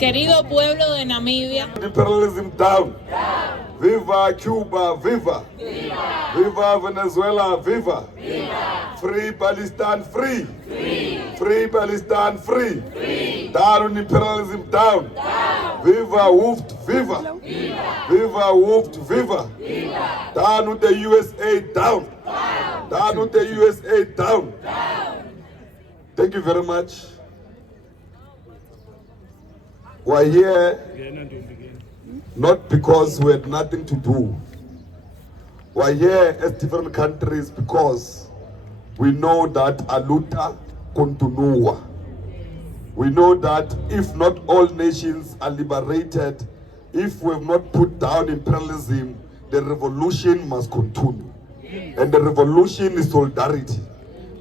Querido pueblo de Namibia. Imperialism down. Viva Cuba, viva. Viva Venezuela, viva. Free Palestine, free. Free Palestine, free. Down on imperialism, down. Viva, woofed, viva. Viva, woofed, viva. Down with the USA, down. Down with the USA, down. Thank you very much. We're here not because we had nothing to do. We're here as different countries because we know that aluta continua. We know that if not all nations are liberated, if we have not put down imperialism, the revolution must continue. And the revolution is solidarity.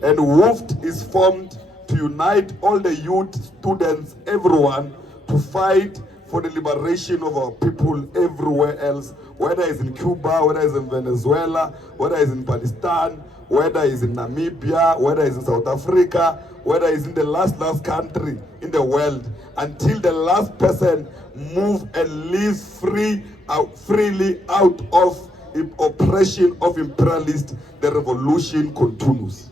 And WOOFT is formed to unite all the youth, students, everyone, to fight for the liberation of our people everywhere else, whether it's in Cuba, whether it's in Venezuela, whether it's in Palestine, whether it's in Namibia, whether it's in South Africa, whether it's in the last country in the world, until the last person move and live freely out of oppression of imperialists, the revolution continues.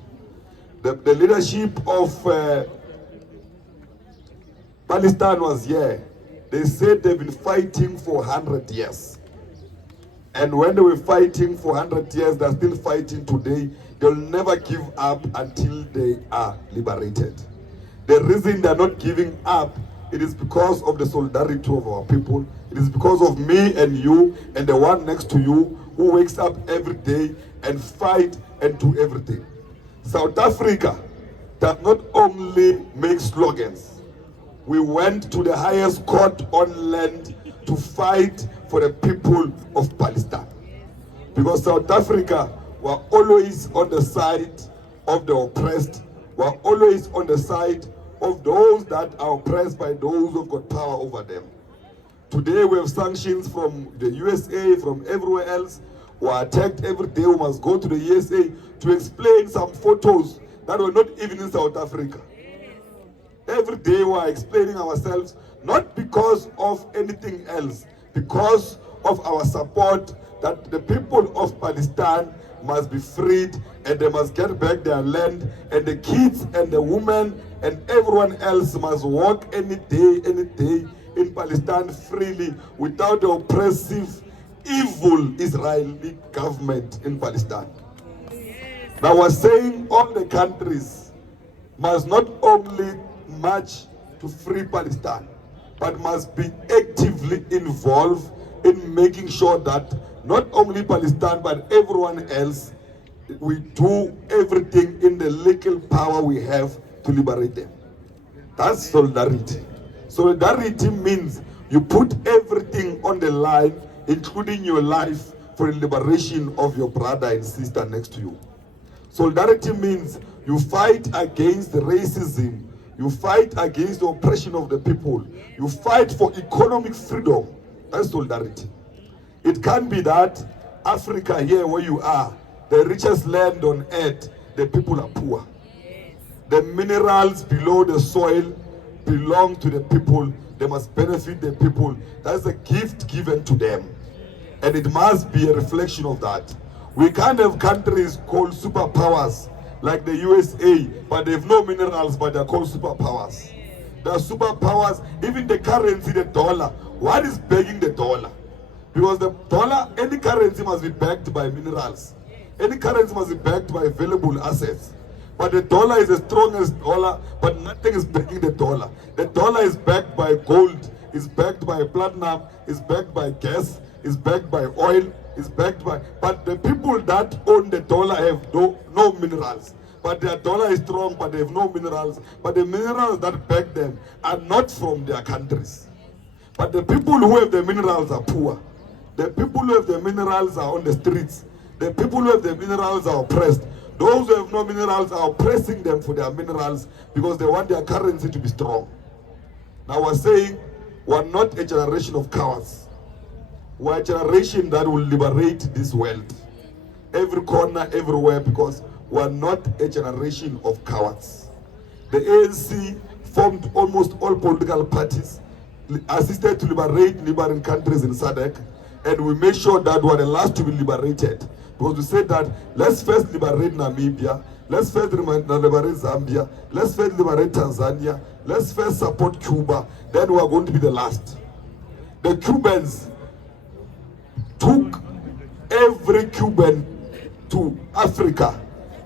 The leadership of Palestine was here. They said they've been fighting for 100 years. And when they were fighting for 100 years, they're still fighting today. They'll never give up until they are liberated. The reason they're not giving up, it is because of the solidarity of our people. It is because of me and you and the one next to you who wakes up every day and fight and do everything. South Africa does not only make slogans. We went to the highest court on land to fight for the people of Palestine. Because South Africa were always on the side of the oppressed, were always on the side of those that are oppressed by those who've got power over them. Today we have sanctions from the USA, from everywhere else. We are attacked every day. We must go to the USA to explain some photos that were not even in South Africa. Every day we are explaining ourselves, not because of anything else, because of our support that the people of Palestine must be freed and they must get back their land, and the kids and the women and everyone else must walk any day in Palestine freely without the oppressive, evil Israeli government in Palestine. Now we're saying all the countries must not only march to free Palestine, but must be actively involved in making sure that not only Palestine, but everyone else, we do everything in the legal power we have to liberate them. That's solidarity. Solidarity means you put everything on the line, including your life, for the liberation of your brother and sister next to you. Solidarity means you fight against racism, you fight against the oppression of the people, you fight for economic freedom. That's solidarity. It can't be that Africa, here where you are, the richest land on earth, the people are poor. The minerals below the soil belong to the people. They must benefit the people. That's a gift given to them. And it must be a reflection of that. We can't have countries called superpowers like the USA, but they have no minerals, but they're called superpowers. They're superpowers, even the currency, the dollar. What is backing the dollar? Because the dollar, any currency must be backed by minerals. Any currency must be backed by available assets. But the dollar is the strongest dollar, but nothing is backing the dollar. The dollar is backed by gold, is backed by platinum, is backed by gas, is backed by oil, is backed by... But the people that own the dollar have no minerals. But their dollar is strong, but they have no minerals. But the minerals that back them are not from their countries. But the people who have the minerals are poor. The people who have the minerals are on the streets. The people who have the minerals are oppressed. Those who have no minerals are oppressing them for their minerals because they want their currency to be strong. Now we're saying we're not a generation of cowards. We're a generation that will liberate this world. Every corner, everywhere, because we're not a generation of cowards. The ANC formed almost all political parties. assisted to liberate neighboring countries in SADC, and we made sure that we were the last to be liberated. Because we said that let's first liberate Namibia, let's first liberate Zambia, let's first liberate Tanzania, let's first support Cuba, then we are going to be the last. The Cubans took every Cuban to Africa.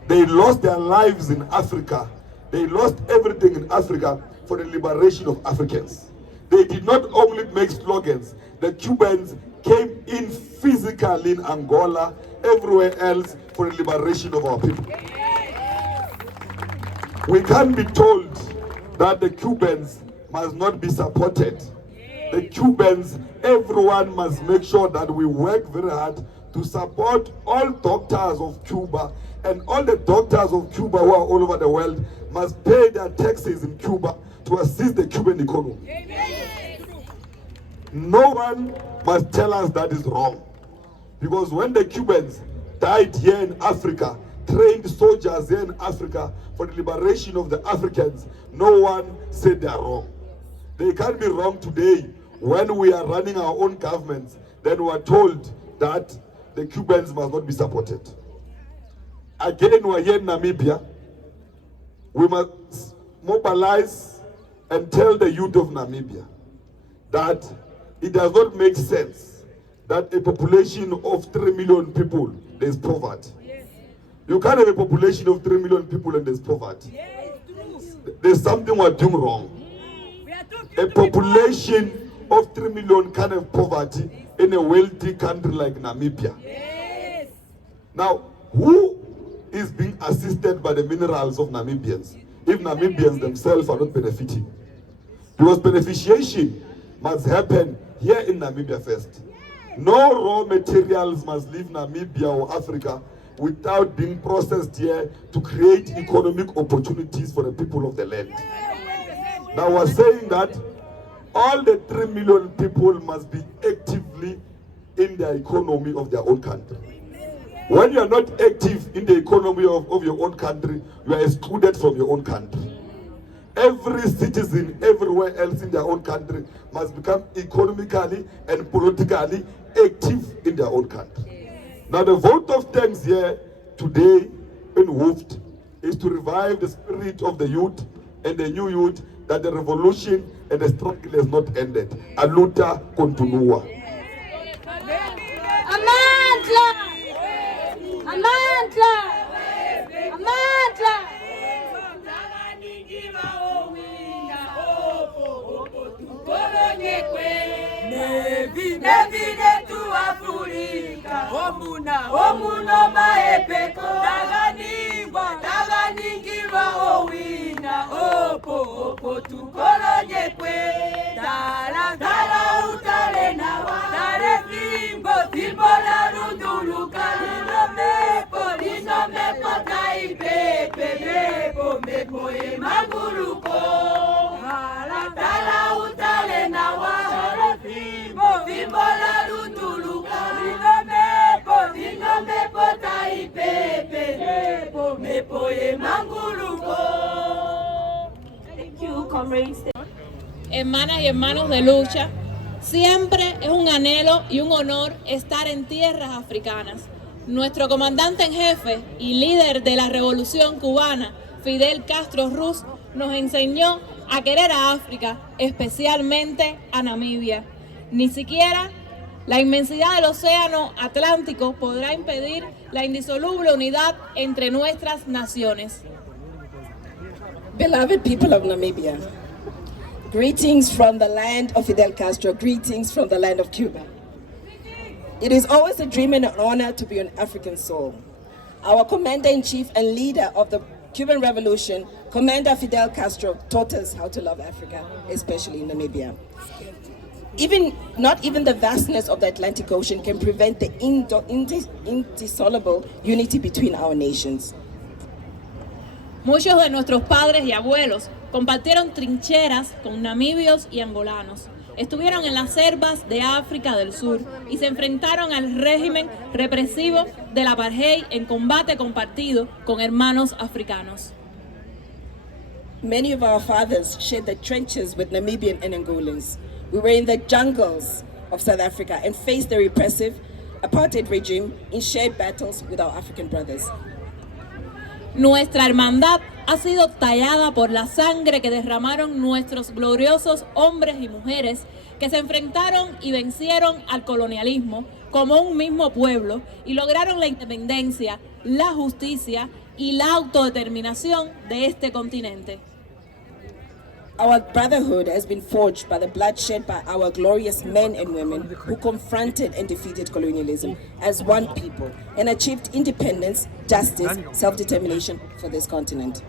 They lost their lives in Africa. They lost everything in Africa for the liberation of Africans. They did not only make slogans. The Cubans came in physically in Angola, everywhere else for the liberation of our people. We can't be told that the Cubans must not be supported. The Cubans, everyone must make sure that we work very hard to support all doctors of Cuba, and all the doctors of Cuba who are all over the world must pay their taxes in Cuba to assist the Cuban economy. No one must tell us that is wrong. Because when the Cubans died here in Africa, trained soldiers here in Africa for the liberation of the Africans, no one said they are wrong. They can't be wrong today when we are running our own governments. Then we are told that the Cubans must not be supported. Again, we are here in Namibia. We must mobilize and tell the youth of Namibia that it does not make sense that a population of 3 million people, there is poverty. You can't have a population of 3 million people and there's poverty. There's something we're doing wrong. A population of 3 million can't have poverty in a wealthy country like Namibia. Now, who is being assisted by the minerals of Namibians if Namibians themselves are not benefiting? Because beneficiation must happen here in Namibia first. No raw materials must leave Namibia or Africa without being processed here to create economic opportunities for the people of the land. Now we're saying that all the 3 million people must be actively in the economy of their own country. When you are not active in the economy of your own country, you are excluded from your own country. Every citizen everywhere else in their own country must become economically and politically active in their own country. Now the vote of thanks here today in Hoofd is to revive the spirit of the youth and the new youth, that the revolution and the struggle has not ended. A luta continua. Amandla! Amandla! Amandla! Nevide tu Afrika Omuna maepeko Taganingirwa owina Opo tukolonye kwe Dala utale nawa Dale fimbo la runduluka Lino mepo taipepe Mepo emanguluko Dala utale nawa Fimbo la runduluka Lino mepo taipepe Mepo emanguluko. Thank you, comrades. Hermanas y hermanos de lucha, siempre es un anhelo y un honor estar en tierras africanas. Nuestro comandante en jefe y líder de la revolución cubana, Fidel Castro Ruz, nos enseñó a querer a África, especialmente a Namibia. Ni siquiera la inmensidad del océano Atlántico podrá impedir la indisoluble unidad entre nuestras naciones. Beloved people of Namibia, greetings from the land of Fidel Castro, greetings from the land of Cuba. It is always a dream and an honor to be an African soul. Our commander-in-chief and leader of the Cuban Revolution, Commander Fidel Castro, taught us how to love Africa, especially in Namibia. Not even the vastness of the Atlantic Ocean can prevent the indissoluble unity between our nations. Muchos de nuestros padres y abuelos compartieron trincheras con namibios y angolanos. Estuvieron en las selvas de África del Sur y se enfrentaron al régimen represivo del apartheid en combate compartido con hermanos africanos. Many of our fathers shared the trenches with Namibian and Angolans. We were in the jungles of South Africa and faced the repressive apartheid regime in shared battles with our African brothers. Nuestra hermandad ha sido tallada por la sangre que derramaron nuestros gloriosos hombres y mujeres que se enfrentaron y vencieron al colonialismo como un mismo pueblo y lograron la independencia, la justicia y la autodeterminación de este continente. Our brotherhood has been forged by the blood shed by our glorious men and women who confronted and defeated colonialism as one people and achieved independence, justice, self-determination for this continent.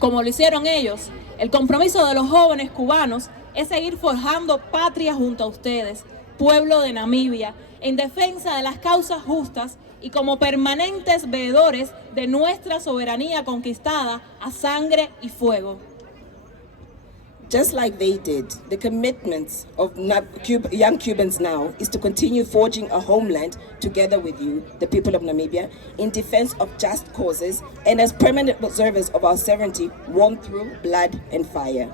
Como lo hicieron ellos, el compromiso de los jóvenes cubanos es seguir forjando patria junto a ustedes, pueblo de Namibia, en defensa de las causas justas y como permanentes veedores de nuestra soberanía conquistada a sangre y fuego. Just like they did, the commitments of young Cubans now is to continue forging a homeland together with you, the people of Namibia, in defense of just causes and as permanent observers of our sovereignty won through blood and fire.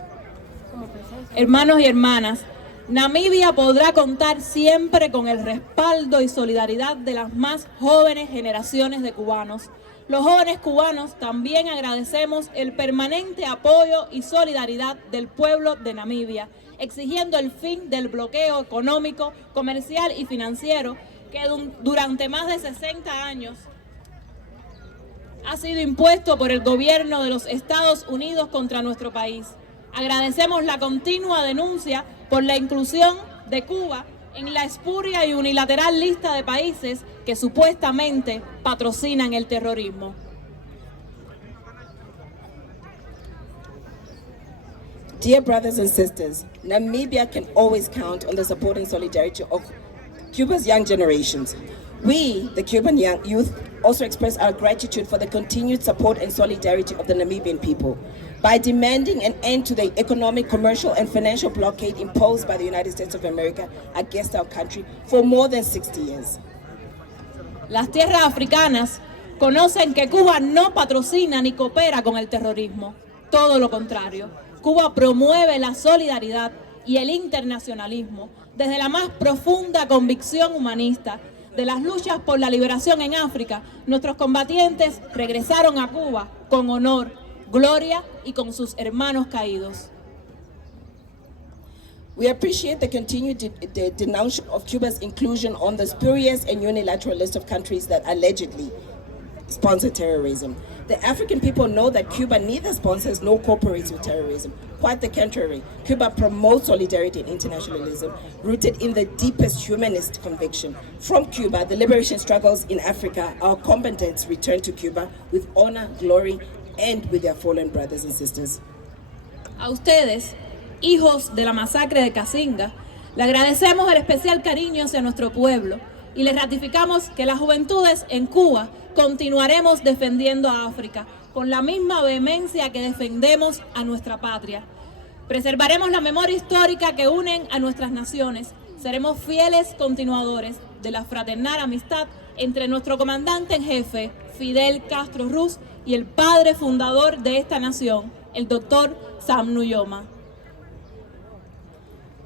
Hermanos y hermanas, Namibia podrá contar siempre con el respaldo y solidaridad de las más jóvenes generaciones de cubanos. Los jóvenes cubanos también agradecemos el permanente apoyo y solidaridad del pueblo de Namibia, exigiendo el fin del bloqueo económico, comercial y financiero que durante más de 60 años ha sido impuesto por el gobierno de los Estados Unidos contra nuestro país. Agradecemos la continua denuncia por la inclusión de Cuba en la espuria y unilateral lista de países que supuestamente patrocinan el terrorismo. Dear brothers and sisters, Namibia can always count on the support and solidarity of Cuba's young generations. We, the Cuban young youth, also express our gratitude for the continued support and solidarity of the Namibian people by demanding an end to the economic, commercial, and financial blockade imposed by the United States of America against our country for more than 60 years. Las tierras africanas conocen que Cuba no patrocina ni coopera con el terrorismo. Todo lo contrario, Cuba promueve la solidaridad y el internacionalismo desde la más profunda convicción humanista. De las luchas por la liberación en África, nuestros combatientes regresaron a Cuba con honor, gloria y con sus hermanos caídos. We appreciate the continued denouncement of Cuba's inclusion on the spurious and unilateral list of countries that allegedly sponsor terrorism. The African people know that Cuba neither sponsors nor cooperates with terrorism. Quite the contrary, Cuba promotes solidarity and internationalism rooted in the deepest humanist conviction. From Cuba, the liberation struggles in Africa, our combatants return to Cuba with honor, glory, and with their fallen brothers and sisters. A ustedes, hijos de la masacre de Casinga, le agradecemos el especial cariño hacia nuestro pueblo y les ratificamos que las juventudes en Cuba continuaremos defendiendo a África con la misma vehemencia que defendemos a nuestra patria. Preservaremos la memoria histórica que unen a nuestras naciones. Seremos fieles continuadores de la fraternal amistad entre nuestro comandante en jefe, Fidel Castro Ruz, y el padre fundador de esta nación, el doctor Sam Nujoma.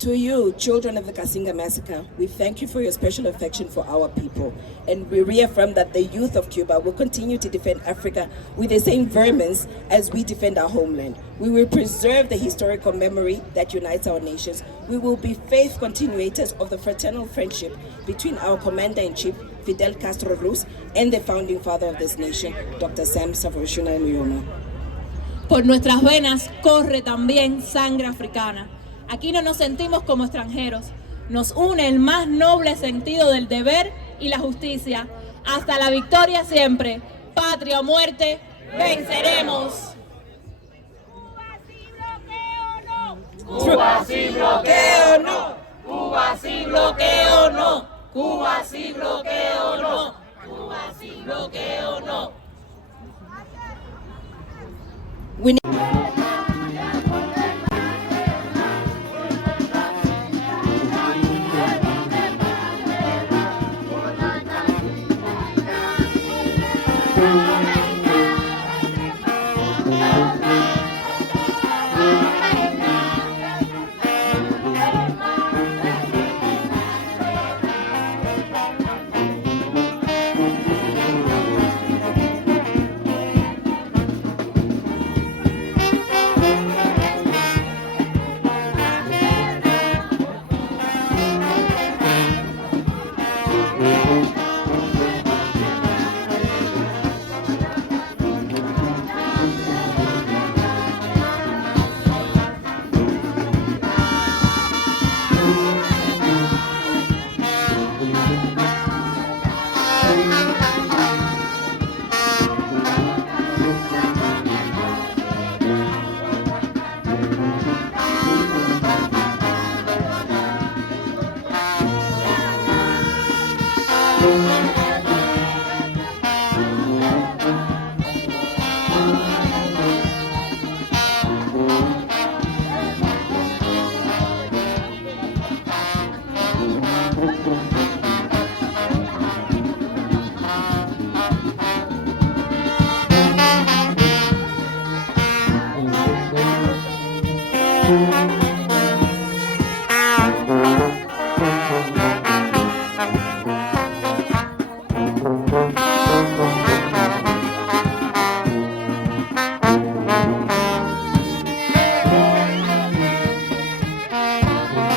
To you, children of the Casinga massacre, we thank you for your special affection for our people, and we reaffirm that the youth of Cuba will continue to defend Africa with the same vehemence as we defend our homeland. We will preserve the historical memory that unites our nations. We will be faith continuators of the fraternal friendship between our commander-in-chief, Fidel Castro Ruz, and the founding father of this nation, Dr. Sam Savarshuna Nujoma. Por nuestras venas corre también sangre africana. Aquí no nos sentimos como extranjeros, nos une el más noble sentido del deber y la justicia. Hasta la victoria siempre, patria o muerte, venceremos. Cuba sin bloqueo no. Cuba sin bloqueo no. Cuba sin bloqueo no. Cuba sin bloqueo no. We need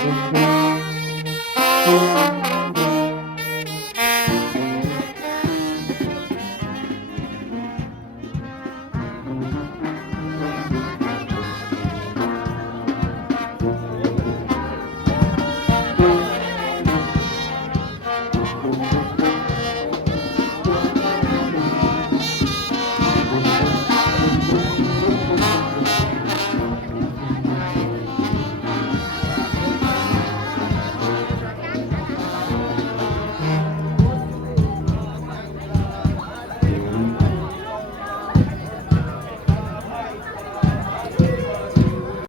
Amandla!